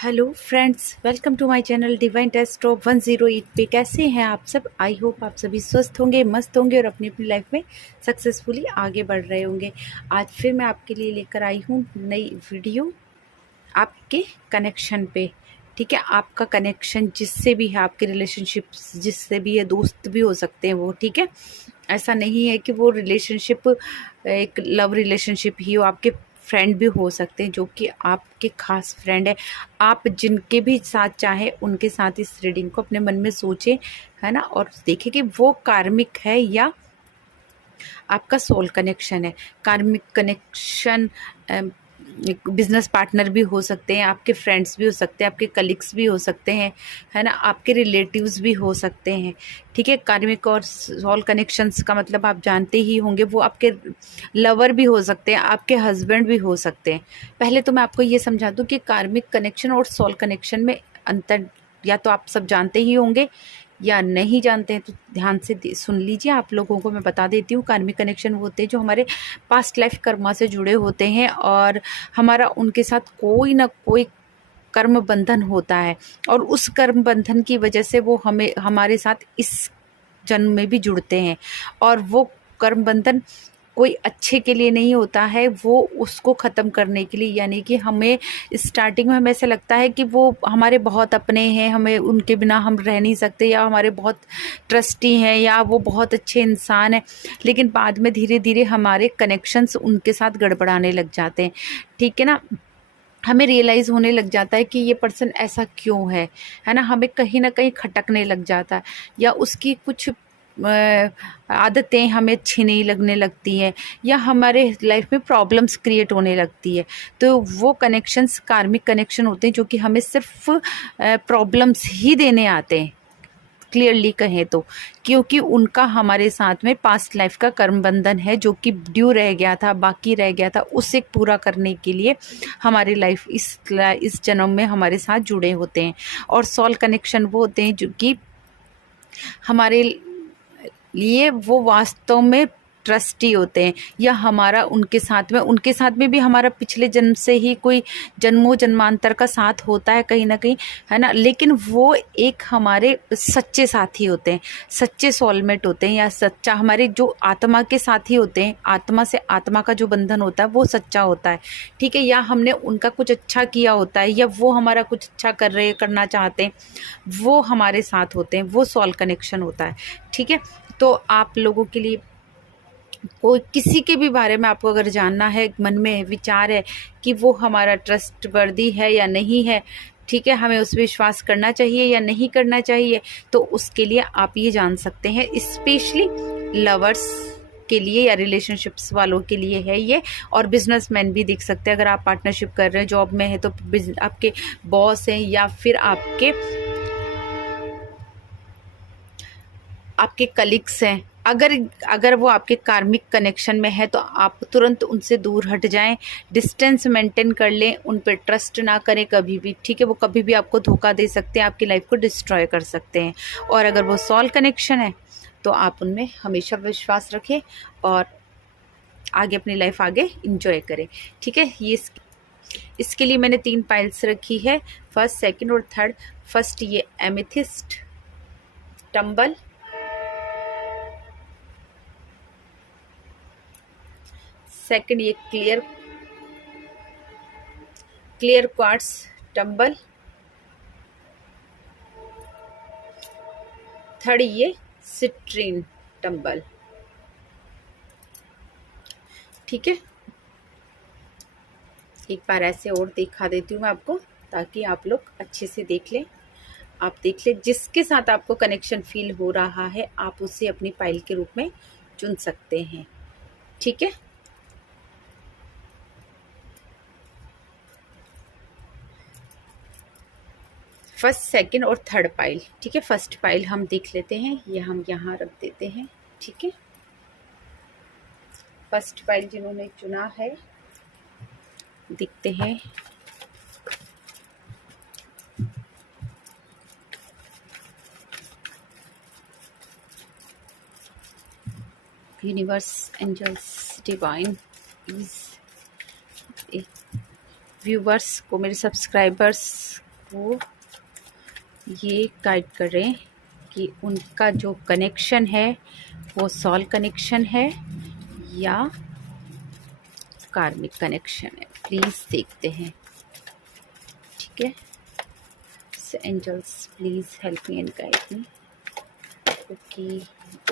Hello friends, welcome to my channel divine test of 108 पे। कैसे हैं आप सब? आई होप आप सभी स्वस्थ होंगे, मस्त होंगे और अपनी अपनी लाइफ में सक्सेसफुली आगे बढ़ रहे होंगे। आज फिर मैं आपके लिए लेकर आई हूँ नई वीडियो आपके कनेक्शन पे। ठीक है, आपका कनेक्शन जिससे भी है, आपके रिलेशनशिप जिससे भी है, दोस्त भी हो सकते हैं वो। ठीक है, ऐसा नहीं है कि वो रिलेशनशिप एक लव रिलेशनशिप ही हो, आपके फ्रेंड भी हो सकते हैं जो कि आपके खास फ्रेंड है। आप जिनके भी साथ चाहे उनके साथ इस रीडिंग को अपने मन में सोचें, है ना, और देखें कि वो कार्मिक है या आपका सोल कनेक्शन है। कार्मिक कनेक्शन बिजनेस पार्टनर भी हो सकते हैं, आपके फ्रेंड्स भी हो सकते हैं, आपके कलीग्स भी हो सकते हैं, है ना, आपके रिलेटिव्स भी हो सकते हैं। ठीक है, कार्मिक और सोल कनेक्शंस का मतलब आप जानते ही होंगे, वो आपके लवर भी हो सकते हैं, आपके हस्बैंड भी हो सकते हैं। पहले तो मैं आपको ये समझा दूं कि कार्मिक कनेक्शन और सोल कनेक्शन में अंतर या तो आप सब जानते ही होंगे या नहीं जानते हैं, तो ध्यान से सुन लीजिए। आप लोगों को मैं बता देती हूँ। कार्मिक कनेक्शन वो होते हैं जो हमारे पास्ट लाइफ कर्मा से जुड़े होते हैं और हमारा उनके साथ कोई ना कोई कर्म बंधन होता है, और उस कर्म बंधन की वजह से वो हमें हमारे साथ इस जन्म में भी जुड़ते हैं। और वो कर्म बंधन कोई अच्छे के लिए नहीं होता है, वो उसको ख़त्म करने के लिए, यानी कि हमें स्टार्टिंग में हमें ऐसा लगता है कि वो हमारे बहुत अपने हैं, हमें उनके बिना हम रह नहीं सकते, या हमारे बहुत ट्रस्टी हैं, या वो बहुत अच्छे इंसान हैं। लेकिन बाद में धीरे धीरे हमारे कनेक्शंस उनके साथ गड़बड़ाने लग जाते हैं। ठीक है ना, हमें रियलाइज़ होने लग जाता है कि ये पर्सन ऐसा क्यों है ना, हमें कहीं ना कहीं खटकने लग जाता है, या उसकी कुछ आदतें हमें अच्छी नहीं लगने लगती हैं, या हमारे लाइफ में प्रॉब्लम्स क्रिएट होने लगती है। तो वो कनेक्शंस कार्मिक कनेक्शन होते हैं जो कि हमें सिर्फ प्रॉब्लम्स ही देने आते हैं, क्लियरली कहें तो, क्योंकि उनका हमारे साथ में पास्ट लाइफ का कर्म बंधन है जो कि ड्यू रह गया था, बाकी रह गया था, उसे पूरा करने के लिए हमारी लाइफ इस जन्म में हमारे साथ जुड़े होते हैं। और सोल कनेक्शन वो होते हैं जो कि हमारे लिए वो वास्तव में ट्रस्टी होते हैं, या हमारा उनके साथ में भी हमारा पिछले जन्म से ही कोई जन्मों जन्मांतर का साथ होता है कहीं ना कहीं, है ना। लेकिन वो एक हमारे सच्चे साथी होते हैं, सच्चे सोलमेट होते हैं, या सच्चा हमारे जो आत्मा के साथी होते हैं, आत्मा से आत्मा का जो बंधन होता है वो सच्चा होता है। ठीक है, या हमने उनका कुछ अच्छा किया होता है, या वो हमारा कुछ अच्छा करना चाहते हैं, वो हमारे साथ होते हैं, वो सोल कनेक्शन होता है। ठीक है, तो आप लोगों के लिए कोई किसी के भी बारे में आपको अगर जानना है, मन में विचार है कि वो हमारा ट्रस्ट वर्दी है या नहीं है, ठीक है, हमें उस पर विश्वास करना चाहिए या नहीं करना चाहिए, तो उसके लिए आप ये जान सकते हैं। स्पेशली लवर्स के लिए या रिलेशनशिप्स वालों के लिए है ये, और बिजनेसमैन भी देख सकते हैं। अगर आप पार्टनरशिप कर रहे हैं, जॉब में है, तो आपके बॉस हैं या फिर आपके कलीग्स हैं, अगर अगर वो आपके कार्मिक कनेक्शन में है तो आप तुरंत उनसे दूर हट जाएं, डिस्टेंस मेंटेन कर लें, उन पर ट्रस्ट ना करें कभी भी। ठीक है, वो कभी भी आपको धोखा दे सकते हैं, आपकी लाइफ को डिस्ट्रॉय कर सकते हैं। और अगर वो सोल कनेक्शन है तो आप उनमें हमेशा विश्वास रखें और आगे अपनी लाइफ आगे इंजॉय करें। ठीक है, ये इसके लिए मैंने 3 पाइल्स रखी है, फर्स्ट, सेकेंड और थर्ड। फर्स्ट ये एमेथिस्ट टंबल, सेकंड ये क्लियर क्वार्ट्स टंबल, थर्ड ये सिट्रीन टंबल। ठीक है, एक बार ऐसे और दिखा देती हूँ मैं आपको, ताकि आप लोग अच्छे से देख लें। आप देख लें, जिसके साथ आपको कनेक्शन फील हो रहा है आप उसे अपनी पाइल के रूप में चुन सकते हैं। ठीक है, फर्स्ट, सेकंड और थर्ड पाइल। ठीक है, फर्स्ट पाइल हम देख लेते हैं, ये हम यहाँ रख देते हैं। ठीक है, फर्स्ट पाइल जिन्होंने चुना है, देखते हैं। Universe, angels, divine please viewers को, मेरे सब्सक्राइबर्स वो ये गाइड करें कि उनका जो कनेक्शन है वो सोल कनेक्शन है या कार्मिक कनेक्शन है। प्लीज़ देखते हैं, ठीक है। Angels please help me and guide me. Okay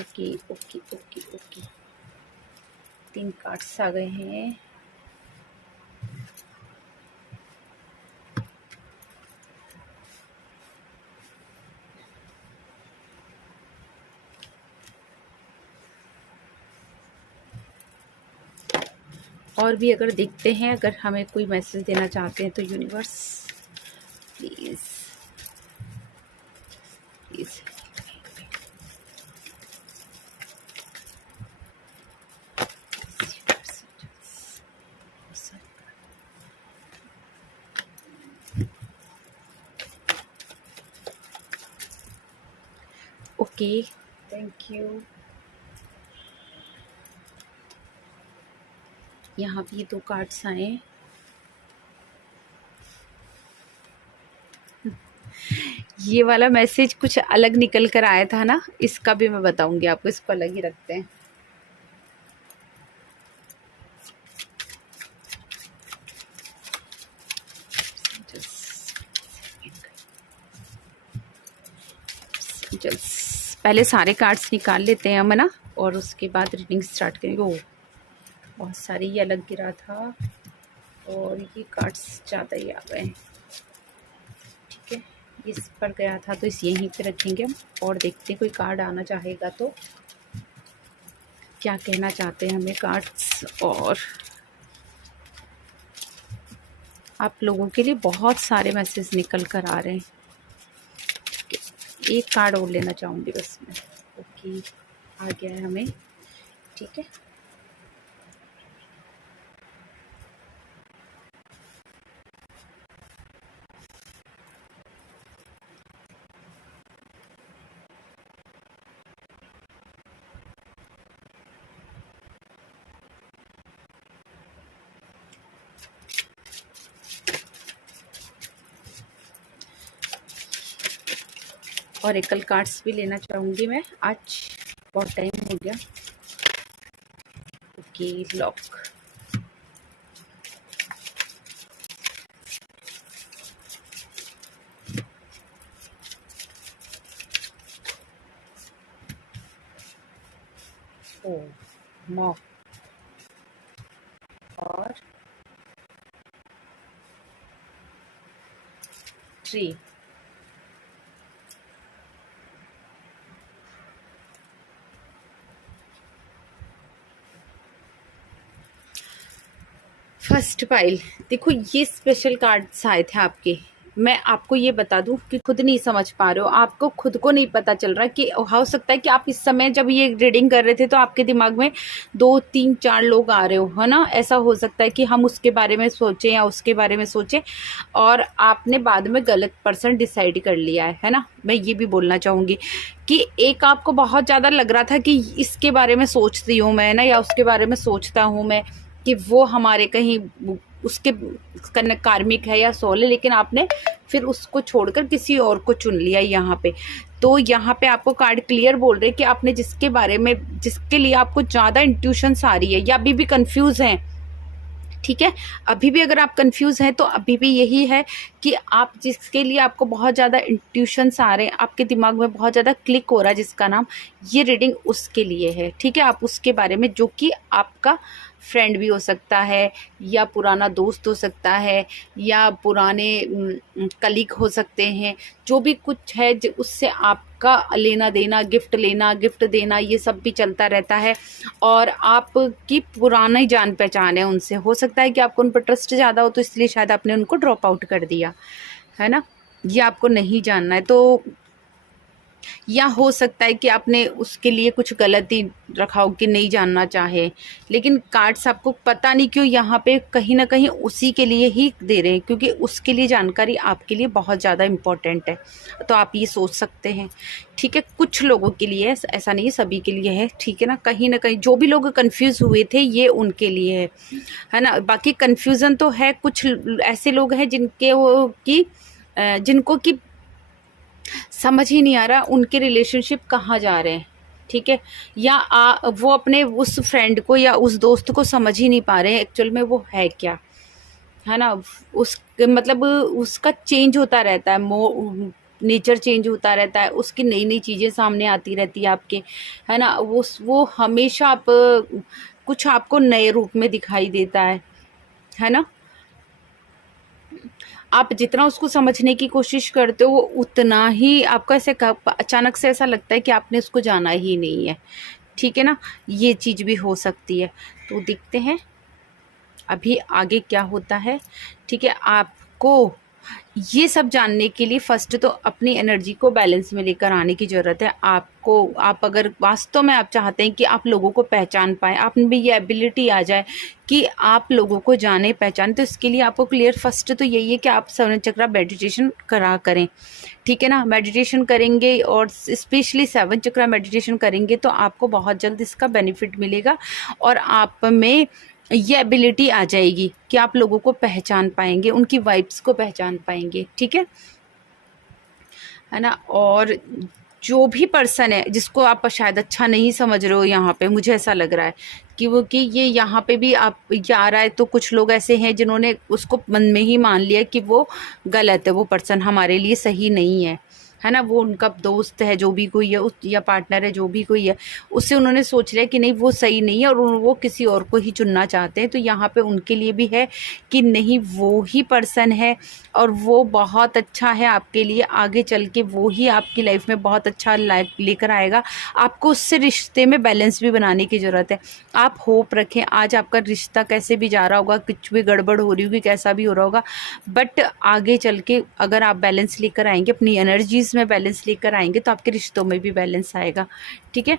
okay okay okay okay, 3 cards आ गए हैं। और भी अगर देखते हैं, अगर हमें कोई मैसेज देना चाहते हैं तो universe please please. Okay, thank you. यहाँ भी 2 कार्ड्स आए। ये वाला मैसेज कुछ अलग निकल कर आया था ना, इसका भी मैं बताऊंगी आपको। इसको अलग ही रखते हैं। पहले सारे कार्ड्स निकाल लेते हैं हम, है ना, और उसके बाद रीडिंग स्टार्ट करेंगे। ओ बहुत सारे ये अलग गिरा था और ये कार्ड्स ज़्यादा ही आ गए, ठीक है। इस पर गया था तो इस यहीं पे रखेंगे हम, और देखते हैं कोई कार्ड आना चाहेगा तो क्या कहना चाहते हैं हमें कार्ड्स। और आप लोगों के लिए बहुत सारे मैसेज निकल कर आ रहे हैं। एक कार्ड और लेना चाहूँगी बस मैं। ओके, आ गया है हमें, ठीक है। ऑरेकल कार्ड्स भी लेना चाहूँगी मैं, आज बहुत टाइम हो गया। Okay, lock. ओ मॉ और ट्री। फर्स्ट पाइल, देखो ये स्पेशल कार्ड्स आए थे आपके। मैं आपको ये बता दूं कि खुद नहीं समझ पा रहे हो, आपको खुद को नहीं पता चल रहा कि हो सकता है कि आप इस समय जब ये रीडिंग कर रहे थे तो आपके दिमाग में 2 3 4 लोग आ रहे हो, है ना। ऐसा हो सकता है कि हम उसके बारे में सोचें या उसके बारे में सोचें और आपने बाद में गलत पर्सन डिसाइड कर लिया है ना। मैं ये भी बोलना चाहूँगी कि एक आपको बहुत ज़्यादा लग रहा था कि इसके बारे में सोचती हूँ मैं ना, या उसके बारे में सोचता हूँ मैं कि वो हमारे कहीं उसके कार्मिक है या सोल है, लेकिन आपने फिर उसको छोड़कर किसी और को चुन लिया यहाँ पे। तो यहाँ पे आपको कार्ड क्लियर बोल रहे हैं कि आपने जिसके बारे में, जिसके लिए आपको ज़्यादा इंट्यूशंस आ रही है या अभी भी कंफ्यूज हैं, ठीक है। अभी भी अगर आप कंफ्यूज हैं तो अभी भी यही है कि आप जिसके लिए आपको बहुत ज़्यादा इंट्यूशंस आ रहे हैं, आपके दिमाग में बहुत ज़्यादा क्लिक हो रहा है जिसका नाम, ये रीडिंग उसके लिए है, ठीक है। आप उसके बारे में, जो कि आपका फ्रेंड भी हो सकता है या पुराना दोस्त हो सकता है या पुराने कलीग हो सकते हैं, जो भी कुछ है उससे आपका लेना देना, गिफ्ट देना, ये सब भी चलता रहता है। और आपकी पुरानी जान पहचान है उनसे, हो सकता है कि आपको उन पर ट्रस्ट ज़्यादा हो तो इसलिए शायद आपने उनको ड्रॉप आउट कर दिया, है ना। ये आपको नहीं जानना है तो, या हो सकता है कि आपने उसके लिए कुछ गलती रखा हो कि नहीं जानना चाहे, लेकिन कार्ड्स आपको पता नहीं क्यों यहाँ पे कहीं ना कहीं उसी के लिए ही दे रहे हैं, क्योंकि उसके लिए जानकारी आपके लिए बहुत ज़्यादा इम्पोर्टेंट है। तो आप ये सोच सकते हैं, ठीक है। कुछ लोगों के लिए, ऐसा नहीं है, सभी के लिए है, ठीक है ना कहीं जो भी लोग कंफ्यूज हुए थे ये उनके लिए है ना। बाकी कन्फ्यूज़न तो है, कुछ ऐसे लोग हैं जिनके वो कि जिनको कि समझ ही नहीं आ रहा उनके रिलेशनशिप कहाँ जा रहे हैं, ठीक है, या वो अपने उस फ्रेंड को या उस दोस्त को समझ ही नहीं पा रहे हैं एक्चुअल में वो है क्या, है ना। उस मतलब उसका चेंज होता रहता है, नेचर चेंज होता रहता है, उसकी नई नई चीज़ें सामने आती रहती है आपके, है ना। वो हमेशा कुछ आपको नए रूप में दिखाई देता है ना। आप जितना उसको समझने की कोशिश करते हो वो उतना ही आपको ऐसे अचानक से ऐसा लगता है कि आपने उसको जाना ही नहीं है, ठीक है ना। ये चीज़ भी हो सकती है। तो देखते हैं अभी आगे क्या होता है, ठीक है। आपको ये सब जानने के लिए फर्स्ट तो अपनी एनर्जी को बैलेंस में लेकर आने की ज़रूरत है आपको। आप अगर वास्तव में आप चाहते हैं कि आप लोगों को पहचान पाएँ, आप में भी ये एबिलिटी आ जाए कि आप लोगों को जाने पहचाने, तो इसके लिए आपको क्लियर फर्स्ट तो यही है कि आप सेवन चक्रा मेडिटेशन करें, ठीक है ना। मेडिटेशन करेंगे और स्पेशली सेवन चक्रा मेडिटेशन करेंगे तो आपको बहुत जल्द इसका बेनिफिट मिलेगा और आप में ये एबिलिटी आ जाएगी कि आप लोगों को पहचान पाएंगे, उनकी वाइब्स को पहचान पाएंगे, ठीक है ना। और जो भी पर्सन है जिसको आप शायद अच्छा नहीं समझ रहे हो, यहाँ पे मुझे ऐसा लग रहा है कि ये यहाँ पे भी आप ये आ रहा है, तो कुछ लोग ऐसे हैं जिन्होंने उसको मन में ही मान लिया कि वो गलत है, वो पर्सन हमारे लिए सही नहीं है ना। वो उनका दोस्त है जो भी कोई है या पार्टनर है जो भी कोई है, उससे उन्होंने सोच लिया कि नहीं वो सही नहीं है और वो किसी और को ही चुनना चाहते हैं। तो यहाँ पे उनके लिए भी है कि नहीं वो ही पर्सन है और वो बहुत अच्छा है आपके लिए, आगे चल के वो ही आपकी लाइफ में बहुत अच्छा लेकर आएगा। आपको उससे रिश्ते में बैलेंस भी बनाने की ज़रूरत है। आप होप रखें, आज आपका रिश्ता कैसे भी जा रहा होगा, कुछ भी गड़बड़ हो रही होगी, कैसा भी हो रहा होगा, बट आगे चल के अगर आप बैलेंस लेकर आएंगे, अपनी एनर्जीज में बैलेंस लेकर आएंगे, तो आपके रिश्तों में भी बैलेंस आएगा, ठीक है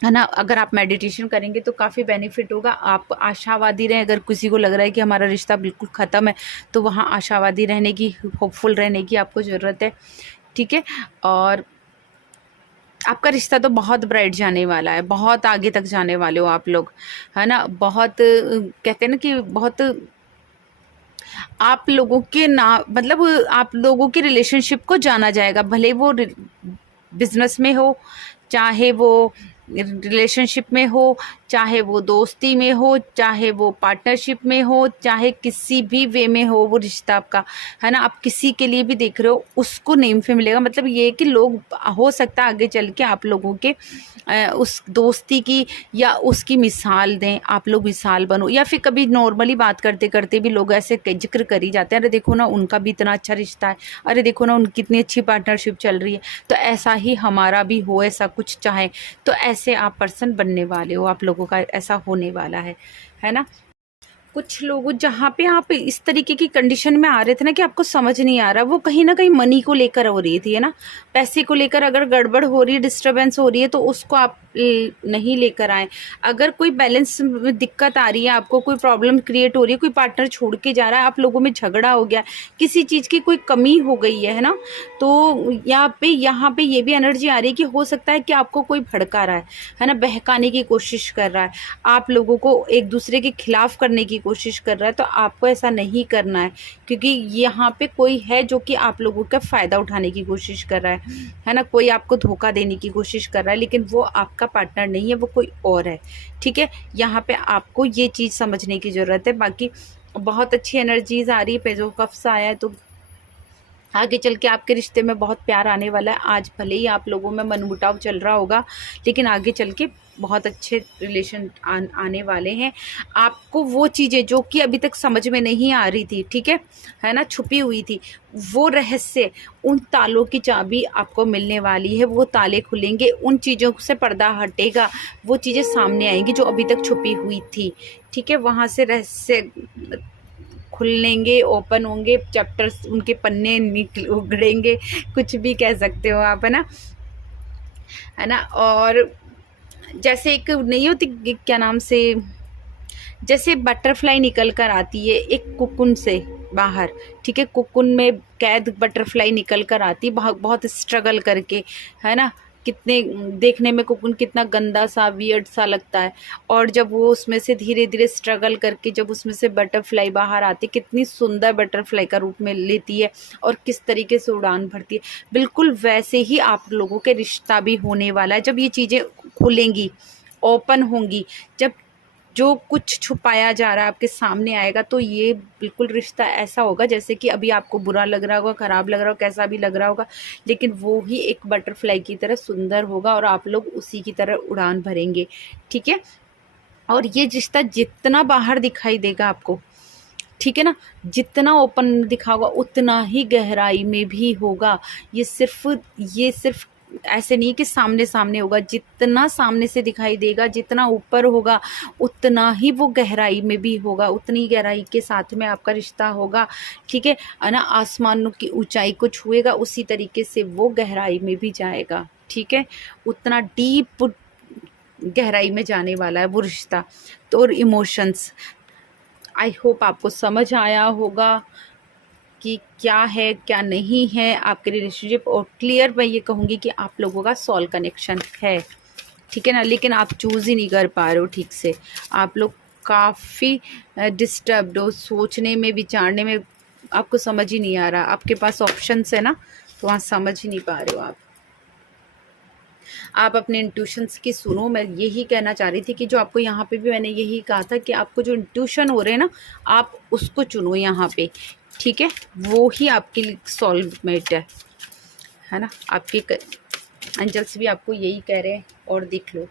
ना। अगर आप मेडिटेशन करेंगे तो काफ़ी बेनिफिट होगा। आप आशावादी रहें, अगर किसी को लग रहा है कि हमारा रिश्ता बिल्कुल ख़त्म है तो वहाँ आशावादी रहने की, होपफुल रहने की आपको ज़रूरत है, ठीक है। और आपका रिश्ता तो बहुत ब्राइट जाने वाला है, बहुत आगे तक जाने वाले हो आप लोग, है ना। बहुत कहते हैं ना कि बहुत आप लोगों के ना मतलब आप लोगों के रिलेशनशिप को जाना जाएगा, भले वो बिजनेस में हो, चाहे वो रिलेशनशिप में हो, चाहे वो दोस्ती में हो, चाहे वो पार्टनरशिप में हो, चाहे किसी भी वे में हो वो रिश्ता आपका, है ना। आप किसी के लिए भी देख रहे हो उसको नेम पे मिलेगा। मतलब ये है कि लोग हो सकता है आगे चल के आप लोगों के उस दोस्ती की या उसकी मिसाल दें, आप लोग मिसाल बनो, या फिर कभी नॉर्मली बात करते करते भी लोग ऐसे जिक्र कर ही जाते हैं, अरे देखो ना उनका भी इतना अच्छा रिश्ता है, अरे देखो ना उनकी कितनी अच्छी पार्टनरशिप चल रही है। तो ऐसा ही हमारा भी हो, ऐसा कुछ चाहे तो ऐसे आप पर्सन बनने वाले हो, आप लोगों का ऐसा होने वाला है ना। कुछ लोग जहाँ पे आप इस तरीके की कंडीशन में आ रहे थे ना कि आपको समझ नहीं आ रहा, वो कहीं ना कहीं मनी को लेकर हो रही थी, है ना। पैसे को लेकर अगर गड़बड़ हो रही है, डिस्टरबेंस हो रही है, तो उसको आप नहीं लेकर आए। अगर कोई बैलेंस में दिक्कत आ रही है, आपको कोई प्रॉब्लम क्रिएट हो रही है, कोई पार्टनर छोड़ के जा रहा है, आप लोगों में झगड़ा हो गया, किसी चीज़ की कोई कमी हो गई है ना, तो यहाँ पे ये भी एनर्जी आ रही है कि हो सकता है कि आपको कोई भड़का रहा है ना, बहकाने की कोशिश कर रहा है, आप लोगों को एक दूसरे के खिलाफ करने की कोशिश कर रहा है। तो आपको ऐसा नहीं करना है, क्योंकि यहाँ पे कोई है जो कि आप लोगों का फ़ायदा उठाने की कोशिश कर रहा है ना। कोई आपको धोखा देने की कोशिश कर रहा है, लेकिन वो आपका पार्टनर नहीं है, वो कोई और है, ठीक है। यहाँ पे आपको ये चीज़ समझने की ज़रूरत है। बाकी बहुत अच्छी एनर्जीज आ रही है, पेज ऑफ कप्स आया है, तो आगे चल के आपके रिश्ते में बहुत प्यार आने वाला है। आज भले ही आप लोगों में मनमुटाव चल रहा होगा, लेकिन आगे चल के बहुत अच्छे रिलेशन आने वाले हैं। आपको वो चीज़ें जो कि अभी तक समझ में नहीं आ रही थी, ठीक है ना, छुपी हुई थी, वो रहस्य, उन तालों की चाबी आपको मिलने वाली है। वो ताले खुलेंगे, उन चीज़ों से पर्दा हटेगा, वो चीज़ें सामने आएंगी जो अभी तक छुपी हुई थी, ठीक है। वहाँ से रहस्य खुलेंगे, ओपन होंगे, चैप्टर्स उनके पन्ने उगड़ेंगे, कुछ भी कह सकते हो आप, है ना। और जैसे एक नहीं होती क्या नाम से, जैसे बटरफ्लाई निकल कर आती है एक कुकुन से बाहर, ठीक है, कुकुन में कैद बटरफ्लाई निकल कर आती है बहुत स्ट्रगल करके, है ना, कितने देखने में कोकून कितना गंदा सा वियर्ड सा लगता है, और जब वो उसमें से धीरे धीरे स्ट्रगल करके जब उसमें से बटरफ्लाई बाहर आती, कितनी सुंदर बटरफ्लाई का रूप में लेती है और किस तरीके से उड़ान भरती है, बिल्कुल वैसे ही आप लोगों के रिश्ता भी होने वाला है। जब ये चीज़ें खुलेंगी, ओपन होंगी, जब जो कुछ छुपाया जा रहा है आपके सामने आएगा, तो ये बिल्कुल रिश्ता ऐसा होगा जैसे कि अभी आपको बुरा लग रहा होगा, ख़राब लग रहा होगा, कैसा भी लग रहा होगा, लेकिन वो ही एक बटरफ्लाई की तरह सुंदर होगा और आप लोग उसी की तरह उड़ान भरेंगे। ठीक है, और ये रिश्ता जितना बाहर दिखाई देगा आपको, ठीक है ना, जितना ओपन दिखाओगा उतना ही गहराई में भी होगा। ये सिर्फ ऐसे नहीं कि सामने सामने होगा, जितना सामने से दिखाई देगा, जितना ऊपर होगा, उतना ही वो गहराई में भी होगा, उतनी गहराई के साथ में आपका रिश्ता होगा। ठीक है ना, आसमानों की ऊंचाई को छुएगा उसी तरीके से वो गहराई में भी जाएगा। ठीक है, उतना डीप गहराई में जाने वाला है वो रिश्ता। तो और इमोशंस, आई होप आपको समझ आया होगा कि क्या है क्या नहीं है आपके रिलेशनशिप, और क्लियर मैं ये कहूँगी कि आप लोगों का सोल कनेक्शन है। ठीक है ना, लेकिन आप चूज़ ही नहीं कर पा रहे हो ठीक से, आप लोग काफ़ी डिस्टर्ब्ड हो, सोचने में विचारने में आपको समझ ही नहीं आ रहा, आपके पास ऑप्शंस है ना, तो वहाँ समझ ही नहीं पा रहे हो आप अपने इंट्यूशंस की सुनो। मैं यही कहना चाह रही थी कि जो आपको यहाँ पे भी मैंने यही कहा था कि आपको जो इंट्यूशन हो रहे हैं ना, आप उसको चुनो यहाँ पे। ठीक है, वो ही आपके लिए सोलमेट है ना, आपके एंजल्स भी आपको यही कह रहे हैं। और देख लो,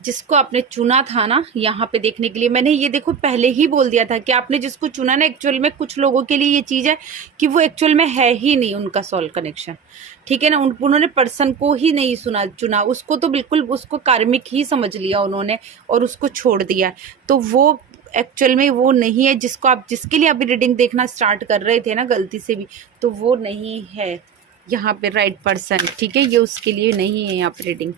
जिसको आपने चुना था ना यहाँ पे देखने के लिए, मैंने ये देखो पहले ही बोल दिया था कि आपने जिसको चुना ना, एक्चुअल में कुछ लोगों के लिए ये चीज़ है कि वो एक्चुअल में है ही नहीं उनका सोल कनेक्शन। ठीक है ना, उन्होंने पर्सन को ही नहीं चुना, उसको तो बिल्कुल उसको कार्मिक ही समझ लिया उन्होंने और उसको छोड़ दिया। तो वो एक्चुअल में वो नहीं है जिसको आप, जिसके लिए अभी रीडिंग देखना स्टार्ट कर रहे थे ना गलती से भी, तो वो नहीं है यहाँ पे राइट पर्सन। ठीक है, ये उसके लिए नहीं है यहाँ पे रीडिंग।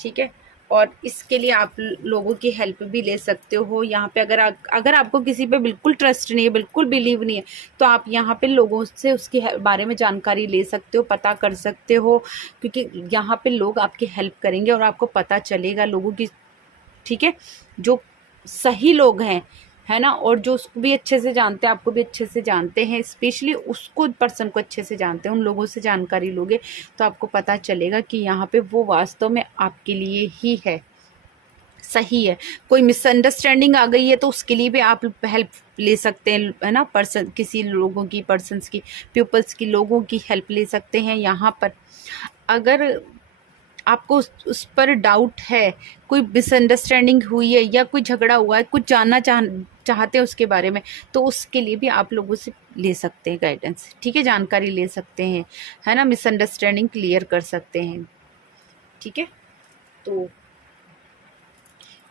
ठीक है, और इसके लिए आप लोगों की हेल्प भी ले सकते हो यहाँ पे। अगर आपको किसी पे बिल्कुल ट्रस्ट नहीं है, बिल्कुल बिलीव नहीं है, तो आप यहाँ पे लोगों से उसके बारे में जानकारी ले सकते हो, पता कर सकते हो, क्योंकि यहाँ पे लोग आपकी हेल्प करेंगे और आपको पता चलेगा लोगों की। ठीक है, जो सही लोग हैं, है ना, और जो उसको भी अच्छे से जानते हैं, आपको भी अच्छे से जानते हैं, स्पेशली उसको पर्सन को अच्छे से जानते हैं, उन लोगों से जानकारी लोगे तो आपको पता चलेगा कि यहाँ पे वो वास्तव में आपके लिए ही है, सही है। कोई मिसअंडरस्टैंडिंग आ गई है तो उसके लिए भी आप हेल्प ले सकते हैं, है ना, पर्सन किसी लोगों की, पर्सन्स की, पीपल्स की, लोगों की हेल्प ले सकते हैं यहाँ पर। अगर आपको उस पर डाउट है, कोई मिसअंडरस्टैंडिंग हुई है या कोई झगड़ा हुआ है, कुछ जानना चाहते हैं उसके बारे में, तो उसके लिए भी आप लोगों से ले सकते हैं गाइडेंस। ठीक है, जानकारी ले सकते हैं, है ना, मिसअंडरस्टैंडिंग क्लियर कर सकते हैं। ठीक है, तो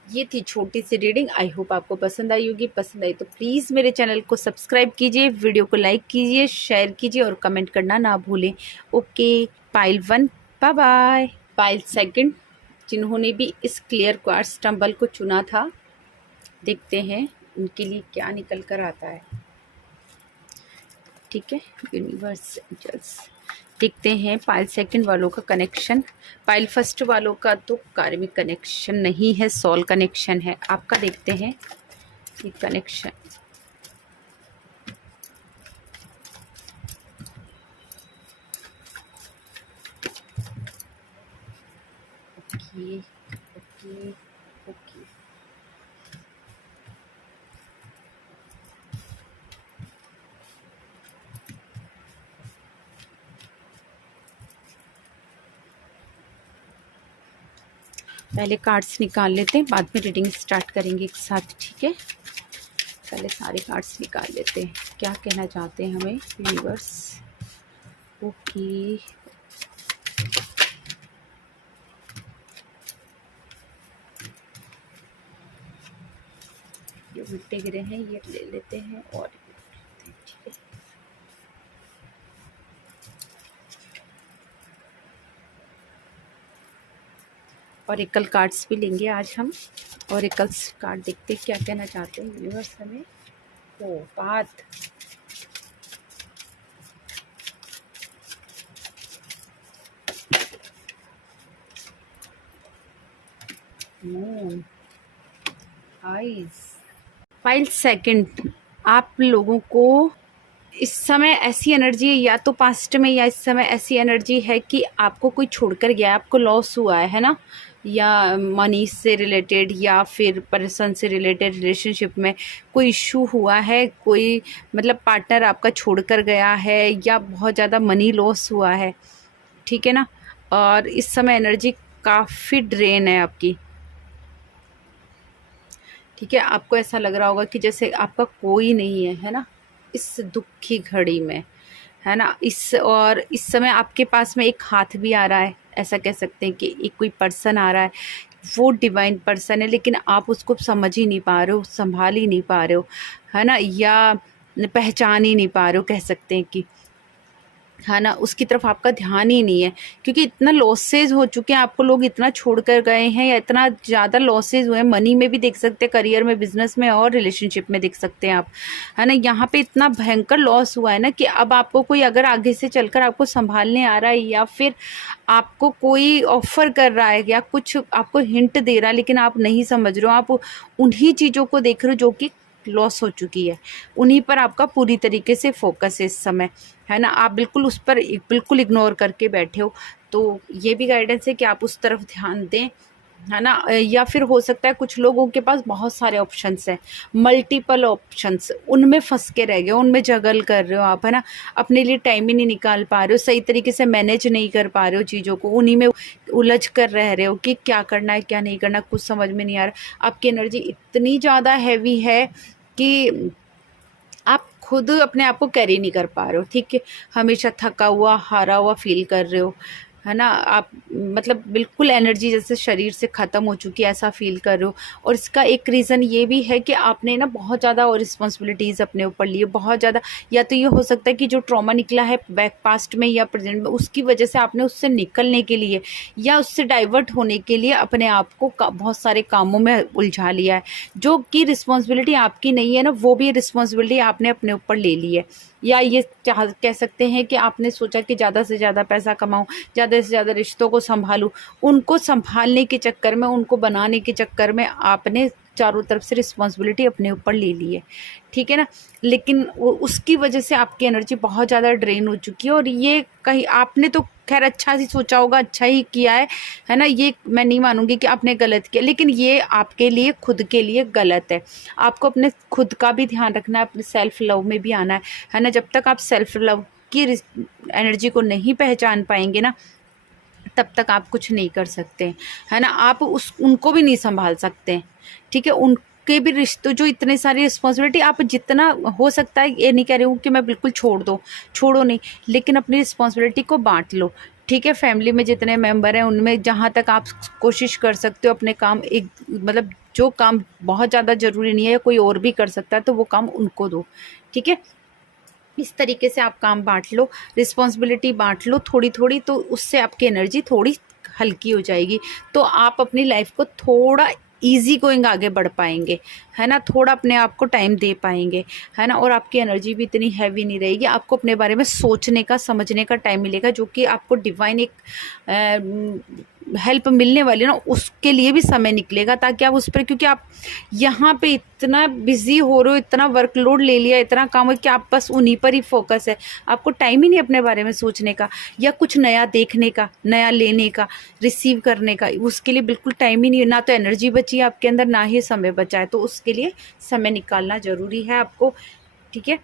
ये थी छोटी सी रीडिंग। आई होप आपको पसंद आई होगी। पसंद आई तो प्लीज़ मेरे चैनल को सब्सक्राइब कीजिए, वीडियो को लाइक कीजिए, शेयर कीजिए और कमेंट करना ना भूलें। Okay, pile 1 bye bye. Pile 2 जिन्होंने भी इस क्लियर क्वार्ट्ज टंबल को चुना था, देखते हैं उनके लिए क्या निकल कर आता है। ठीक है, यूनिवर्स एंजल्स, देखते हैं पाइल 2 वालों का कनेक्शन। पाइल 1 वालों का तो कार्मिक कनेक्शन नहीं है, सोल कनेक्शन है। आपका देखते हैं ये कनेक्शन। ओके ओके ओके, पहले कार्ड्स निकाल लेते हैं, बाद में रीडिंग स्टार्ट करेंगे एक साथ। ठीक है, पहले सारे कार्ड्स निकाल लेते हैं, क्या कहना चाहते हैं हमें यूनिवर्स। ओके, ये उल्टे गिरे हैं, ये ले लेते हैं और ठीक है, ऑरेकल कार्ड्स भी लेंगे आज हम। ऑरेकल्स कार्ड देखते हैं क्या कहना चाहते हैं यूनिवर्स हमें। ओ बात, आइज 5 सेकंड आप लोगों को इस समय ऐसी एनर्जी है, या तो पास्ट में या इस समय ऐसी एनर्जी है कि आपको कोई छोड़कर गया है, आपको लॉस हुआ है ना, या मनी से रिलेटेड या फिर पर्सन से रिलेटेड रिलेशनशिप में कोई इशू हुआ है, कोई मतलब पार्टनर आपका छोड़कर गया है, या बहुत ज़्यादा मनी लॉस हुआ है, ठीक है ना। और इस समय एनर्जी काफ़ी ड्रेन है आपकी, ठीक है। आपको ऐसा लग रहा होगा कि जैसे आपका कोई नहीं है ना, इस दुख की घड़ी में, है ना। और इस समय आपके पास में एक हाथ भी आ रहा है, ऐसा कह सकते हैं कि एक कोई पर्सन आ रहा है, वो डिवाइन पर्सन है, लेकिन आप उसको समझ ही नहीं पा रहे हो, संभाल ही नहीं पा रहे हो, है ना, या पहचान ही नहीं पा रहे हो, कह सकते हैं कि, है ना, उसकी तरफ आपका ध्यान ही नहीं है, क्योंकि इतना लॉसेज हो चुके हैं, आपको लोग इतना छोड़ कर गए हैं, या इतना ज़्यादा लॉसेज हुए हैं, मनी में भी देख सकते हैं, करियर में, बिजनेस में और रिलेशनशिप में देख सकते हैं आप, है ना। यहाँ पे इतना भयंकर लॉस हुआ है ना कि अब आपको कोई अगर आगे से चलकर आपको संभालने आ रहा है, या फिर आपको कोई ऑफर कर रहा है या कुछ आपको हिंट दे रहा है, लेकिन आप नहीं समझ रहे हो, आप उन्हीं चीज़ों को देख रहे हो जो कि लॉस हो चुकी है, उन्हीं पर आपका पूरी तरीके से फोकस है इस समय, है ना। आप बिल्कुल उस पर बिल्कुल इग्नोर करके बैठे हो, तो ये भी गाइडेंस है कि आप उस तरफ ध्यान दें, है ना। या फिर हो सकता है कुछ लोगों के पास बहुत सारे ऑप्शंस हैं, मल्टीपल ऑप्शंस, उनमें फंस के रह गए, उनमें जगल कर रहे हो आप, है ना। अपने लिए टाइम ही नहीं निकाल पा रहे हो, सही तरीके से मैनेज नहीं कर पा रहे हो चीज़ों को, उन्हीं में उलझ कर रह रहे हो कि क्या करना है क्या नहीं करना, कुछ समझ में नहीं आ रहा। आपकी एनर्जी इतनी ज़्यादा हैवी है कि आप खुद अपने आप को कैरी नहीं कर पा रहे हो, ठीक है। हमेशा थका हुआ, हारा हुआ फील कर रहे हो, है ना। आप मतलब बिल्कुल एनर्जी जैसे शरीर से ख़त्म हो चुकी है, ऐसा फील कर रहे हो। और इसका एक रीज़न ये भी है कि आपने ना बहुत ज़्यादा और रिस्पॉन्सिबिलिटीज़ अपने ऊपर ली है, बहुत ज़्यादा। या तो ये हो सकता है कि जो ट्रॉमा निकला है बैक पास्ट में या प्रेजेंट में, उसकी वजह से आपने उससे निकलने के लिए या उससे डाइवर्ट होने के लिए अपने आप को बहुत सारे कामों में उलझा लिया है, जो कि रिस्पॉन्सिबिलिटी आपकी नहीं है ना, वो भी रिस्पॉन्सिबिलिटी आपने अपने ऊपर ले ली है। या ये कह सकते हैं कि आपने सोचा कि ज़्यादा से ज़्यादा पैसा कमाऊं, ज़्यादा से ज़्यादा रिश्तों को संभालूं, उनको संभालने के चक्कर में, उनको बनाने के चक्कर में आपने चारों तरफ से रिस्पॉन्सिबिलिटी अपने ऊपर ले ली है, ठीक है ना। लेकिन वो उसकी वजह से आपकी एनर्जी बहुत ज़्यादा ड्रेन हो चुकी है, और ये कहीं आपने तो खैर अच्छा ही सोचा होगा, अच्छा ही किया है ना। ये मैं नहीं मानूंगी कि आपने गलत किया, लेकिन ये आपके लिए, खुद के लिए गलत है। आपको अपने खुद का भी ध्यान रखना है, अपने सेल्फ लव में भी आना है ना। जब तक आप सेल्फ लव की एनर्जी को नहीं पहचान पाएंगे ना, तब तक आप कुछ नहीं कर सकते, है ना। आप उनको भी नहीं संभाल सकते, ठीक है। उनके भी रिश्तों, जो इतने सारी रिस्पॉन्सिबिलिटी, आप जितना हो सकता है, ये नहीं कह रही हूँ कि मैं बिल्कुल छोड़ दो, छोड़ो नहीं, लेकिन अपनी रिस्पॉन्सिबिलिटी को बांट लो, ठीक है। फैमिली में जितने मेंबर हैं उनमें जहाँ तक आप कोशिश कर सकते हो अपने काम, एक मतलब जो काम बहुत ज़्यादा ज़रूरी नहीं है, कोई और भी कर सकता है, तो वो काम उनको दो, ठीक है। इस तरीके से आप काम बांट लो, रिस्पॉन्सिबिलिटी बांट लो थोड़ी थोड़ी, तो उससे आपकी एनर्जी थोड़ी हल्की हो जाएगी, तो आप अपनी लाइफ को थोड़ा ईजी गोइंग आगे बढ़ पाएंगे, है ना। थोड़ा अपने आप को टाइम दे पाएंगे, है ना। और आपकी एनर्जी भी इतनी हैवी नहीं रहेगी, आपको अपने बारे में सोचने का, समझने का टाइम मिलेगा, जो कि आपको डिवाइन एक हेल्प मिलने वाली है ना, उसके लिए भी समय निकलेगा, ताकि आप उस पर, क्योंकि आप यहाँ पे इतना बिजी हो रहे हो, इतना वर्कलोड ले लिया, इतना काम है कि आप बस उन्हीं पर ही फोकस है, आपको टाइम ही नहीं अपने बारे में सोचने का, या कुछ नया देखने का, नया लेने का, रिसीव करने का, उसके लिए बिल्कुल टाइम ही नहीं है। ना तो एनर्जी बची है आपके अंदर, ना ही समय बचा है, तो उसके लिए समय निकालना ज़रूरी है आपको, ठीक है।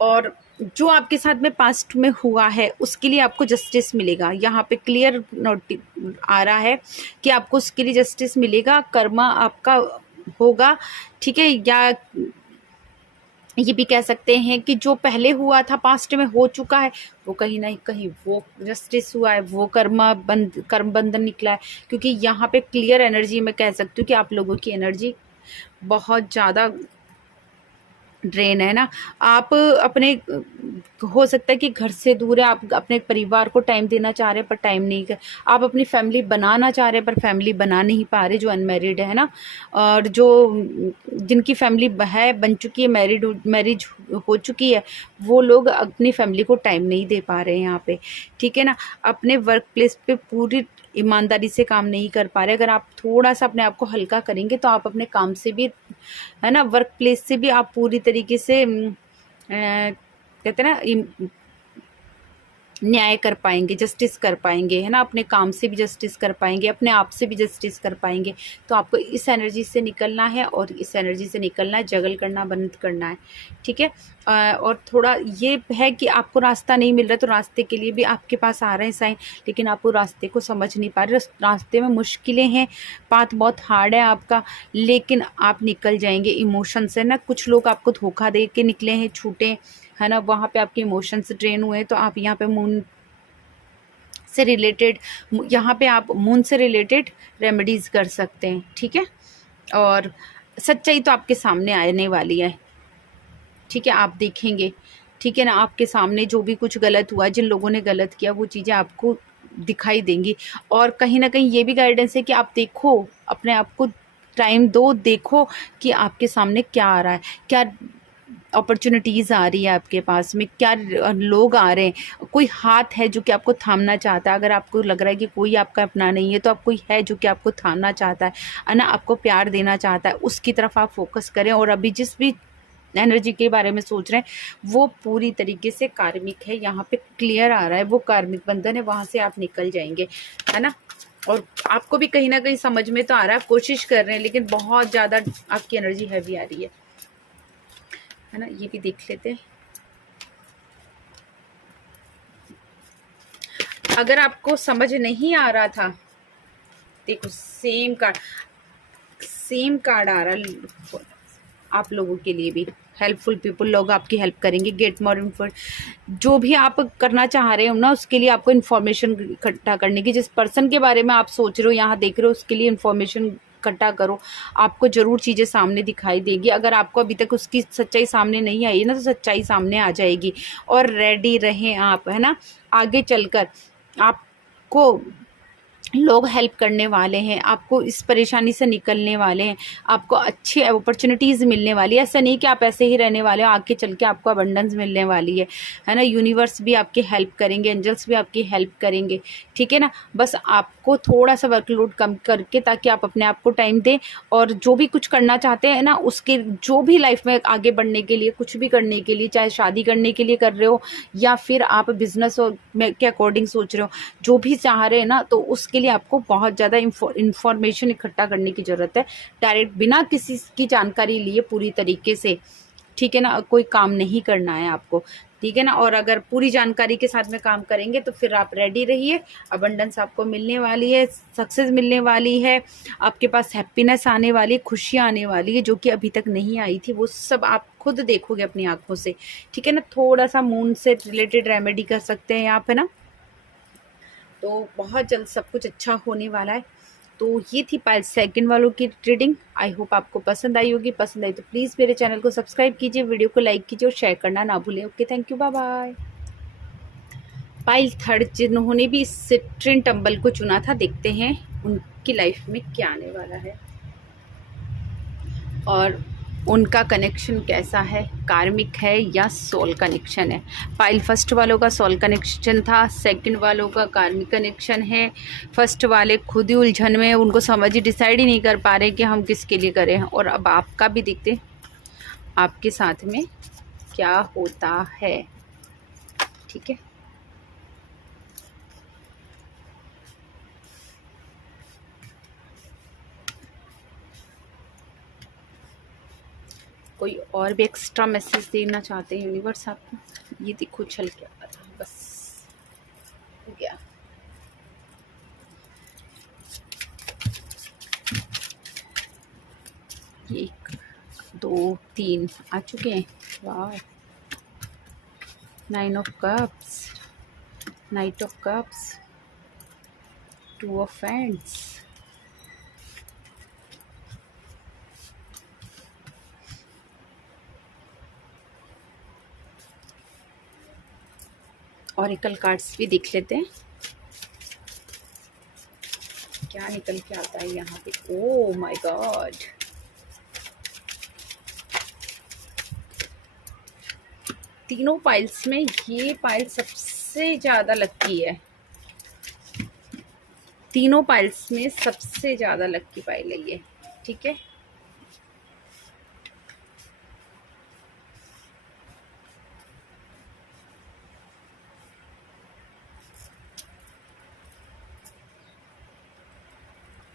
और जो आपके साथ में पास्ट में हुआ है, उसके लिए आपको जस्टिस मिलेगा, यहाँ पे क्लियर नोट आ रहा है कि आपको उसके लिए जस्टिस मिलेगा, कर्मा आपका होगा, ठीक है। या ये भी कह सकते हैं कि जो पहले हुआ था, पास्ट में हो चुका है, वो कहीं ना कहीं वो जस्टिस हुआ है, वो कर्म बंधन निकला है, क्योंकि यहाँ पे क्लियर एनर्जी में कह सकती हूँ कि आप लोगों की एनर्जी बहुत ज़्यादा ड्रेन है ना। आप अपने हो सकता है कि घर से दूर है, आप अपने परिवार को टाइम देना चाह रहे हैं पर टाइम नहीं कर, आप अपनी फैमिली बनाना चाह रहे हैं पर फैमिली बना नहीं पा रहे, जो अनमैरिड है ना, और जो जिनकी फैमिली है बन चुकी है, मैरिज हो चुकी है, वो लोग अपनी फैमिली को टाइम नहीं दे पा रहे हैं यहाँ पे, ठीक है ना। अपने वर्क प्लेस पे पूरी ईमानदारी से काम नहीं कर पा रहे। अगर आप थोड़ा सा अपने आप को हल्का करेंगे तो आप अपने काम से भी, है ना, वर्क प्लेस से भी आप पूरी तरीके से कहते हैं ना, न्याय कर पाएंगे, जस्टिस कर पाएंगे, है ना, अपने काम से भी जस्टिस कर पाएंगे, अपने आप से भी जस्टिस कर पाएंगे। तो आपको इस एनर्जी से निकलना है, और इस एनर्जी से निकलना है, जगल करना बंद करना है, ठीक है। और थोड़ा ये है कि आपको रास्ता नहीं मिल रहा, तो रास्ते के लिए भी आपके पास आ रहे हैं साइन, लेकिन आप वो रास्ते को समझ नहीं पा रहे। रास्ते में मुश्किलें हैं, पाथ बहुत हार्ड है आपका, लेकिन आप निकल जाएंगे। इमोशन से ना कुछ लोग आपको धोखा दे के निकले हैं, छूटे, है ना, वहाँ पे आपके इमोशंस ड्रेन हुए हैं। तो आप यहाँ पे मून से रिलेटेड, यहाँ पे आप मून से रिलेटेड रेमेडीज कर सकते हैं, ठीक है। और सच्चाई तो आपके सामने आने वाली है, ठीक है, आप देखेंगे, ठीक है ना। आपके सामने जो भी कुछ गलत हुआ, जिन लोगों ने गलत किया, वो चीज़ें आपको दिखाई देंगी। और कहीं ना कहीं ये भी गाइडेंस है कि आप देखो, अपने आप को टाइम दो, देखो कि आपके सामने क्या आ रहा है, क्या अपॉर्चुनिटीज़ आ रही है आपके पास में, क्या लोग आ रहे हैं, कोई हाथ है जो कि आपको थामना चाहता है। अगर आपको लग रहा है कि कोई आपका अपना नहीं है, तो आप कोई है जो कि आपको थामना चाहता है ना, आपको प्यार देना चाहता है, उसकी तरफ आप फोकस करें। और अभी जिस भी एनर्जी के बारे में सोच रहे हैं वो पूरी तरीके से कार्मिक है, यहाँ पे क्लियर आ रहा है, वो कार्मिक बंधन है, वहाँ से आप निकल जाएंगे, है ना। और आपको भी कहीं ना कहीं समझ में तो आ रहा है, आप कोशिश कर रहे हैं, लेकिन बहुत ज़्यादा आपकी एनर्जी हैवी आ रही है ना। ये भी देख लेते हैं। अगर आपको समझ नहीं आ रहा था, देखो सेम कार्ड आ रहा है आप लोगों के लिए भी। हेल्पफुल पीपल, लोग आपकी हेल्प करेंगे, गेट मोर इन्फॉर्मेशन। जो भी आप करना चाह रहे हो ना, उसके लिए आपको इन्फॉर्मेशन इकट्ठा करने की, जिस पर्सन के बारे में आप सोच रहे हो, यहाँ देख रहे हो, उसके लिए इन्फॉर्मेशन इकट्ठा करो। आपको जरूर चीज़ें सामने दिखाई देगी। अगर आपको अभी तक उसकी सच्चाई सामने नहीं आई है ना, तो सच्चाई सामने आ जाएगी। और रेडी रहें आप, है ना, आगे चलकर आपको लोग हेल्प करने वाले हैं, आपको इस परेशानी से निकलने वाले हैं, आपको अच्छी अपॉर्चुनिटीज़ मिलने वाली है। ऐसा नहीं कि आप ऐसे ही रहने वाले हो, आगे चल के आपको अबंडेंस मिलने वाली है ना। यूनिवर्स भी आपकी हेल्प करेंगे, एंजल्स भी आपकी हेल्प करेंगे, ठीक है ना। बस आपको थोड़ा सा वर्कलोड कम करके, ताकि आप अपने आप को टाइम दें, और जो भी कुछ करना चाहते हैं ना, उसके जो भी लाइफ में आगे बढ़ने के लिए, कुछ भी करने के लिए, चाहे शादी करने के लिए कर रहे हो, या फिर आप बिजनेस के अकॉर्डिंग सोच रहे हो, जो भी चाह रहे हैं ना, तो उसके लिए आपको बहुत ज़्यादा इंफॉर्मेशन इकट्ठा करने की ज़रूरत है, डायरेक्ट बिना किसी की जानकारी लिए पूरी तरीके से, ठीक है ना। कोई काम नहीं करना है आपको, ठीक है ना। और अगर पूरी जानकारी के साथ में काम करेंगे तो फिर आप रेडी रहिए, अबंडेंस आपको मिलने वाली है, सक्सेस मिलने वाली है, आपके पास हैप्पीनेस आने वाली है, खुशियाँ आने वाली है, जो कि अभी तक नहीं आई थी, वो सब आप खुद देखोगे अपनी आंखों से, ठीक है ना। थोड़ा सा मून से रिलेटेड रेमेडी कर सकते हैं आप, है ना। तो बहुत जल्द सब कुछ अच्छा होने वाला है। तो ये थी पाइल सेकंड वालों की रीडिंग। आई होप आपको पसंद आई होगी। पसंद आई तो प्लीज़ मेरे चैनल को सब्सक्राइब कीजिए, वीडियो को लाइक कीजिए और शेयर करना ना भूलें। Okay, thank you, bye bye. Pile third, जिन्होंने भी इस सिट्रिन टंबल को चुना था, देखते हैं उनकी लाइफ में क्या आने वाला है और उनका कनेक्शन कैसा है, कार्मिक है या सोल कनेक्शन है। पाइल फर्स्ट वालों का सोल कनेक्शन था, सेकंड वालों का कार्मिक कनेक्शन है। फर्स्ट वाले खुद ही उलझन में, उनको समझ ही डिसाइड ही नहीं कर पा रहे कि हम किसके लिए करें। और अब आपका भी देखते आपके साथ में क्या होता है, ठीक है। कोई और भी एक्स्ट्रा मैसेज देना चाहते हैं यूनिवर्स आपको? ये देखो चल के आ रहा, बस हो गया। एक, दो, तीन आ चुके हैं। वाह, 9 of cups, night of cups, 2 of hands, oracle cards भी देख लेते हैं क्या निकल के आता है यहाँ पे। ओह माय गॉड, तीनों पाइल्स में ये पाइल सबसे ज़्यादा लक्की है। तीनों पाइल्स में सबसे ज़्यादा लक्की पाइल है ये। ठीक है,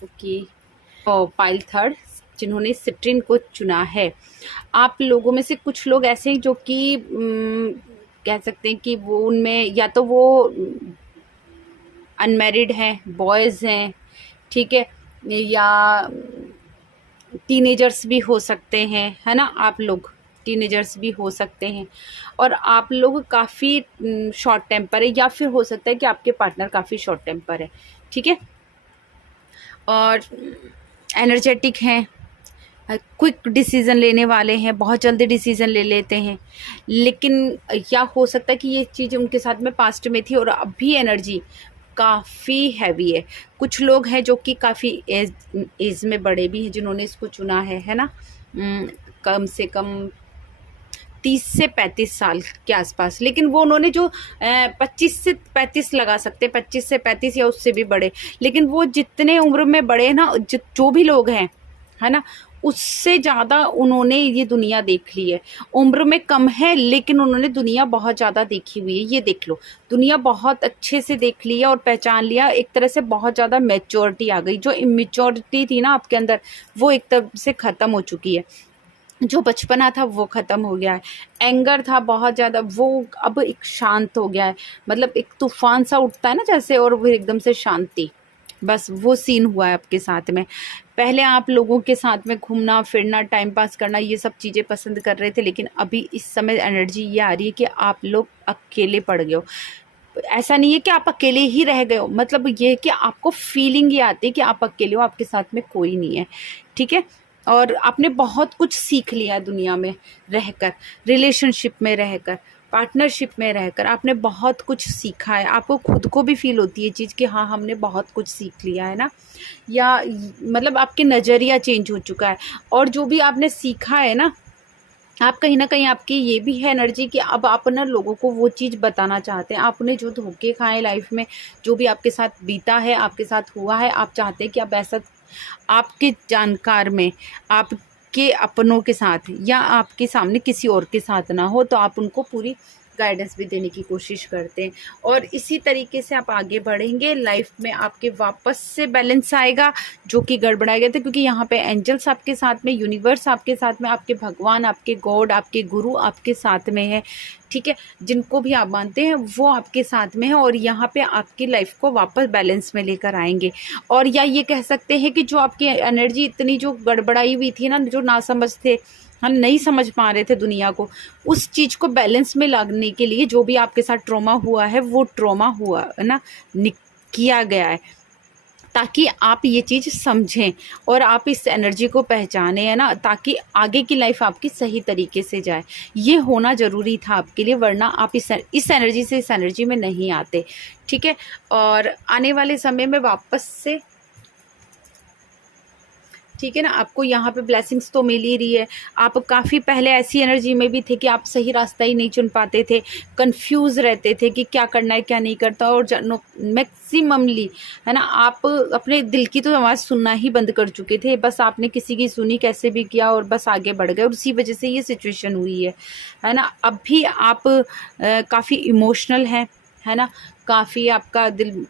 ओके। और पाइल थर्ड, जिन्होंने सिट्रिन को चुना है, आप लोगों में से कुछ लोग ऐसे हैं जो कि कह सकते हैं कि वो उनमें या तो वो अनमैरिड हैं, बॉयज़ हैं, ठीक है, या टीनेजर्स भी हो सकते हैं, है ना। आप लोग टीनेजर्स भी हो सकते हैं और आप लोग काफ़ी शॉर्ट टेम्पर है, या फिर हो सकता है कि आपके पार्टनर काफ़ी शॉर्ट टेम्पर है। ठीक है, और एनर्जेटिक हैं, क्विक डिसीज़न लेने वाले हैं, बहुत जल्दी डिसीज़न ले लेते हैं। लेकिन या हो सकता है कि ये चीज़ उनके साथ में पास्ट में थी और अभी एनर्जी काफ़ी हैवी है। कुछ लोग हैं जो कि काफ़ी एज में बड़े भी हैं जिन्होंने इसको चुना है ना। कम से कम 30 से 35 साल के आसपास, लेकिन वो उन्होंने जो 25 से 35 लगा सकते, 25 से 35 या उससे भी बड़े, लेकिन वो जितने उम्र में बड़े हैं ना, जो भी लोग हैं, है ना, उससे ज़्यादा उन्होंने ये दुनिया देख ली है। उम्र में कम है लेकिन उन्होंने दुनिया बहुत ज़्यादा देखी हुई है। ये देख लो, दुनिया बहुत अच्छे से देख ली है और पहचान लिया। एक तरह से बहुत ज़्यादा मैच्योरिटी आ गई। जो इमेच्योरिटी थी ना आपके अंदर, वो एक तरह से ख़त्म हो चुकी है। जो बचपना था वो ख़त्म हो गया है। एंगर था बहुत ज़्यादा, वो अब एक शांत हो गया है। मतलब एक तूफान सा उठता है ना जैसे, और वो एकदम से शांति, बस वो सीन हुआ है आपके साथ में। पहले आप लोगों के साथ में घूमना फिरना, टाइम पास करना, ये सब चीज़ें पसंद कर रहे थे, लेकिन अभी इस समय एनर्जी ये आ रही है कि आप लोग अकेले पड़ गए हो। ऐसा नहीं है कि आप अकेले ही रह गए हो, मतलब ये है कि आपको फीलिंग ये आती है कि आप अकेले हो, आपके साथ में कोई नहीं है। ठीक है, और आपने बहुत कुछ सीख लिया है दुनिया में रहकर, रिलेशनशिप में रहकर, पार्टनरशिप में रहकर आपने बहुत कुछ सीखा है। आपको खुद को भी फील होती है चीज़ कि हाँ, हमने बहुत कुछ सीख लिया है ना, या मतलब आपके नज़रिया चेंज हो चुका है। और जो भी आपने सीखा है ना, आप कहीं न कहीं आपकी ये भी है एनर्जी कि अब आप ना लोगों को वो चीज़ बताना चाहते हैं। आपने जो धोखे खाए लाइफ में, जो भी आपके साथ बीता है, आपके साथ हुआ है, आप चाहते हैं कि अब ऐसा आपके जानकार में, आपके अपनों के साथ या आपके सामने किसी और के साथ ना हो, तो आप उनको पूरी गाइडेंस भी देने की कोशिश करते हैं। और इसी तरीके से आप आगे बढ़ेंगे लाइफ में, आपके वापस से बैलेंस आएगा जो कि गड़बड़ाया गया था। क्योंकि यहाँ पे एंजल्स आपके साथ में, यूनिवर्स आपके साथ में, आपके भगवान, आपके गॉड, आपके गुरु आपके साथ में है। ठीक है, जिनको भी आप मानते हैं वो आपके साथ में है और यहाँ पे आपकी लाइफ को वापस बैलेंस में लेकर आएंगे। और या ये कह सकते हैं कि जो आपकी एनर्जी इतनी जो गड़बड़ाई हुई थी ना, जो नासमझ थे, हम नहीं समझ पा रहे थे दुनिया को, उस चीज़ को बैलेंस में लाने के लिए जो भी आपके साथ ट्रॉमा हुआ है, वो ट्रॉमा हुआ है ना, किया गया है, ताकि आप ये चीज़ समझें और आप इस एनर्जी को पहचानें, है ना, ताकि आगे की लाइफ आपकी सही तरीके से जाए। ये होना ज़रूरी था आपके लिए, वरना आप इस एनर्जी से इस एनर्जी में नहीं आते। ठीक है, और आने वाले समय में वापस से, ठीक है ना, आपको यहाँ पे ब्लेसिंग्स तो मिल ही रही है। आप काफ़ी पहले ऐसी एनर्जी में भी थे कि आप सही रास्ता ही नहीं चुन पाते थे, कंफ्यूज रहते थे कि क्या करना है क्या नहीं करता, और मैक्सिममली, है ना, आप अपने दिल की तो आवाज़ सुनना ही बंद कर चुके थे। बस आपने किसी की सुनी, कैसे भी किया और बस आगे बढ़ गए, और उसी वजह से ये सिचुएशन हुई है ना। अब भी आप काफ़ी इमोशनल हैं, है ना, काफ़ी आपका दिल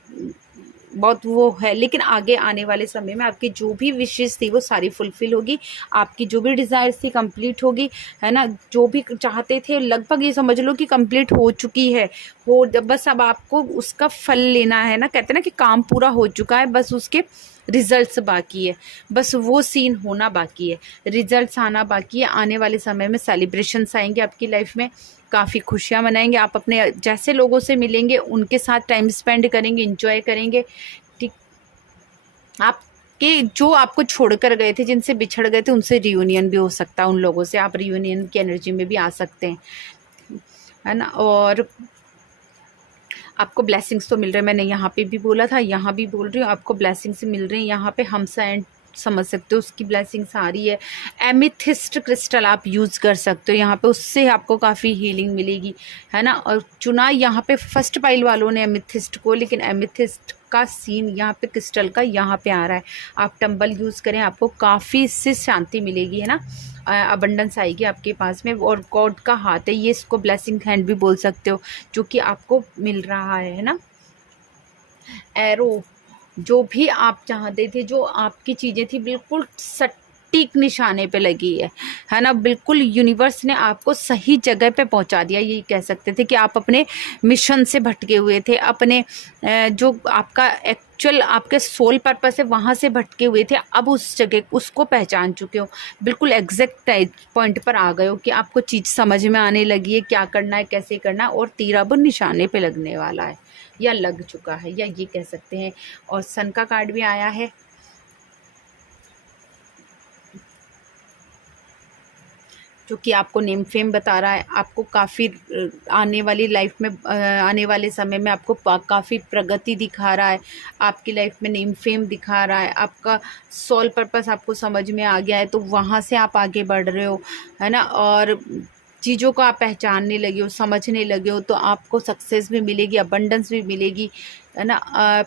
बहुत वो है, लेकिन आगे आने वाले समय में आपकी जो भी विशेष थी वो सारी फुलफ़िल होगी। आपकी जो भी डिज़ायर्स थी कंप्लीट होगी, है ना, जो भी चाहते थे लगभग ये समझ लो कि कंप्लीट हो चुकी है। हो, बस अब आपको उसका फल लेना है ना, कहते हैं ना कि काम पूरा हो चुका है, बस उसके रिजल्ट्स बाकी है, बस वो सीन होना बाकी है, रिजल्ट्स आना बाकी है। आने वाले समय में सेलिब्रेशंस आएंगे आपकी लाइफ में, काफ़ी खुशियाँ मनाएंगे। आप अपने जैसे लोगों से मिलेंगे उनके साथ टाइम स्पेंड करेंगे, इंजॉय करेंगे। ठीक, आपके जो आपको छोड़कर गए थे, जिनसे बिछड़ गए थे, उनसे रियूनियन भी हो सकता है। उन लोगों से आप रियूनियन की एनर्जी में भी आ सकते हैं, है ना। और आपको ब्लेसिंग्स तो मिल रहे हैं, मैंने यहाँ पे भी बोला था, यहाँ भी बोल रही हूँ, आपको ब्लेसिंग्स मिल रही हैं। यहाँ पे हमसा एंड समझ सकते हो उसकी ब्लेसिंग्स आ रही है। एमिथिस्ट क्रिस्टल आप यूज़ कर सकते हो यहाँ पे, उससे आपको काफ़ी हीलिंग मिलेगी, है ना। और चुना यहाँ पे फर्स्ट पाइल वालों ने एमिथिस्ट को, लेकिन एमिथिस्ट का सीन यहाँ पे क्रिस्टल का यहाँ पे आ रहा है। आप टंबल यूज़ करें, आपको काफ़ी इससे शांति मिलेगी, है ना। अबंडेंस आएगी आपके पास में। और गॉड का हाथ है ये, इसको ब्लेसिंग हैंड भी बोल सकते हो, जो कि आपको मिल रहा है ना। एरो, जो भी आप चाहते थे, जो आपकी चीज़ें थी बिल्कुल सटीक निशाने पे लगी है ना। बिल्कुल यूनिवर्स ने आपको सही जगह पे पहुंचा दिया। यही कह सकते थे कि आप अपने मिशन से भटके हुए थे, अपने जो आपका एक्चुअल आपके सोल पर्पस है वहाँ से भटके हुए थे, अब उस जगह उसको पहचान चुके हो, बिल्कुल एग्जैक्ट पॉइंट पर आ गए हो कि आपको चीज़ समझ में आने लगी है, क्या करना है, कैसे करना है, और तीर अब निशाने पे लगने वाला है या लग चुका है, या ये कह सकते हैं। और सन का कार्ड भी आया है, जो कि आपको नेम फेम बता रहा है। आपको काफ़ी आने वाली लाइफ में, आने वाले समय में आपको काफ़ी प्रगति दिखा रहा है। आपकी लाइफ में नेम फेम दिखा रहा है। आपका सोल पर्पस आपको समझ में आ गया है, तो वहाँ से आप आगे बढ़ रहे हो, है ना। और चीज़ों को आप पहचानने लगे हो, समझने लगे हो, तो आपको सक्सेस भी मिलेगी, अबंडेंस भी मिलेगी, है ना।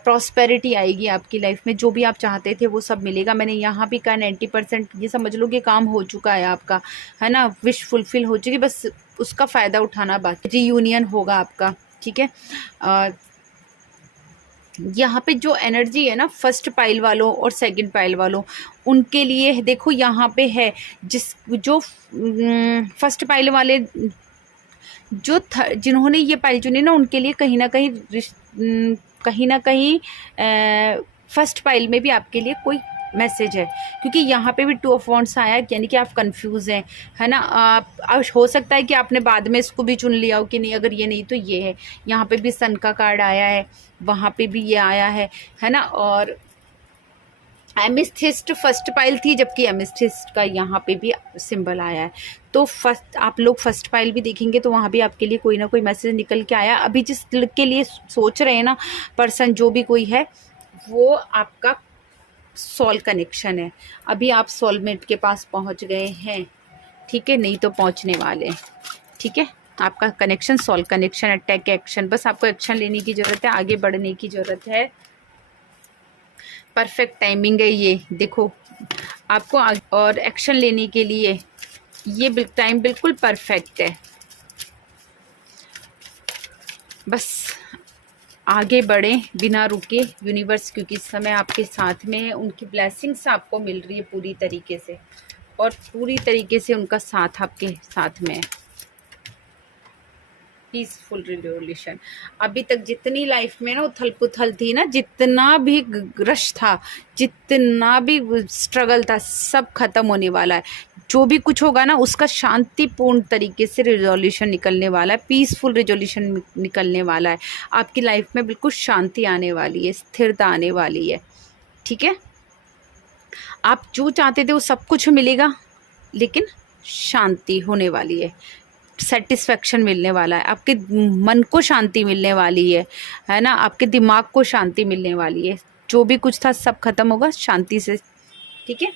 प्रॉस्पेरिटी आएगी आपकी लाइफ में, जो भी आप चाहते थे वो सब मिलेगा। मैंने यहाँ भी कहा 90% ये समझ लो कि काम हो चुका है आपका, है ना। विश फुलफिल हो चुकी, बस उसका फ़ायदा उठाना बाकी। रीयूनियन होगा आपका, ठीक है। यहाँ पे जो एनर्जी है ना, फर्स्ट पाइल वालों और सेकंड पाइल वालों, उनके लिए देखो यहाँ पे है, जो फर्स्ट पाइल वाले जिन्होंने ये पाइल चुनी ना, उनके लिए कहीं ना कहीं फर्स्ट पाइल में भी आपके लिए कोई मैसेज है, क्योंकि यहाँ पे भी 2 ऑफ वॉन्ड्स आया है, यानी कि आप कंफ्यूज हैं, है ना। आप हो सकता है कि आपने बाद में इसको भी चुन लिया हो कि नहीं, अगर ये नहीं तो ये है। यहाँ पे भी सन का कार्ड आया है, वहाँ पे भी ये आया है ना। और एमिथिस्ट फर्स्ट पाइल थी, जबकि एमिथिस्ट का यहाँ पे भी सिंबल आया है। तो फर्स्ट आप लोग फर्स्ट पाइल भी देखेंगे तो वहाँ भी आपके लिए कोई ना कोई मैसेज निकल के आया। अभी जिस के लिए सोच रहे हैं ना पर्सन, जो भी कोई है, वो आपका सोल कनेक्शन है। अभी आप सोलमेट के पास पहुँच गए हैं, ठीक है, नहीं तो पहुँचने वाले, ठीक है। आपका कनेक्शन सोल कनेक्शन है, टेक एक्शन, बस आपको एक्शन लेने की ज़रूरत है, आगे बढ़ने की ज़रूरत है। परफेक्ट टाइमिंग है ये, देखो आपको और एक्शन लेने के लिए ये टाइम बिल्कुल परफेक्ट है। बस आगे बढ़ें बिना रुके यूनिवर्स, क्योंकि इस समय आपके साथ में है। उनकी ब्लेसिंग्स आपको मिल रही है पूरी तरीके से, और पूरी तरीके से उनका साथ आपके साथ में है। Peaceful revolution. अभी तक जितनी लाइफ में ना उथल पुथल थी ना, जितना भी रश था, जितना भी स्ट्रगल था, सब खत्म होने वाला है। जो भी कुछ होगा ना, उसका शांतिपूर्ण तरीके से रिजोल्यूशन निकलने वाला है, पीसफुल रिजोल्यूशन निकलने वाला है। आपकी लाइफ में बिल्कुल शांति आने वाली है, स्थिरता आने वाली है, ठीक है। आप जो चाहते थे वो सब कुछ मिलेगा, लेकिन शांति होने वाली है, सेटिस्फेक्शन मिलने वाला है, आपके मन को शांति मिलने वाली है ना। आपके दिमाग को शांति मिलने वाली है। जो भी कुछ था सब खत्म होगा शांति से, ठीक है।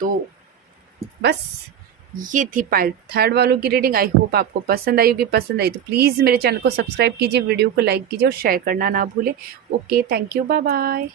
तो बस ये थी पाइल थर्ड वालों की रीडिंग। आई होप आपको पसंद आई होगी। पसंद आई तो प्लीज़ मेरे चैनल को सब्सक्राइब कीजिए, वीडियो को लाइक कीजिए और शेयर करना ना भूलें। Okay, thank you, bye bye.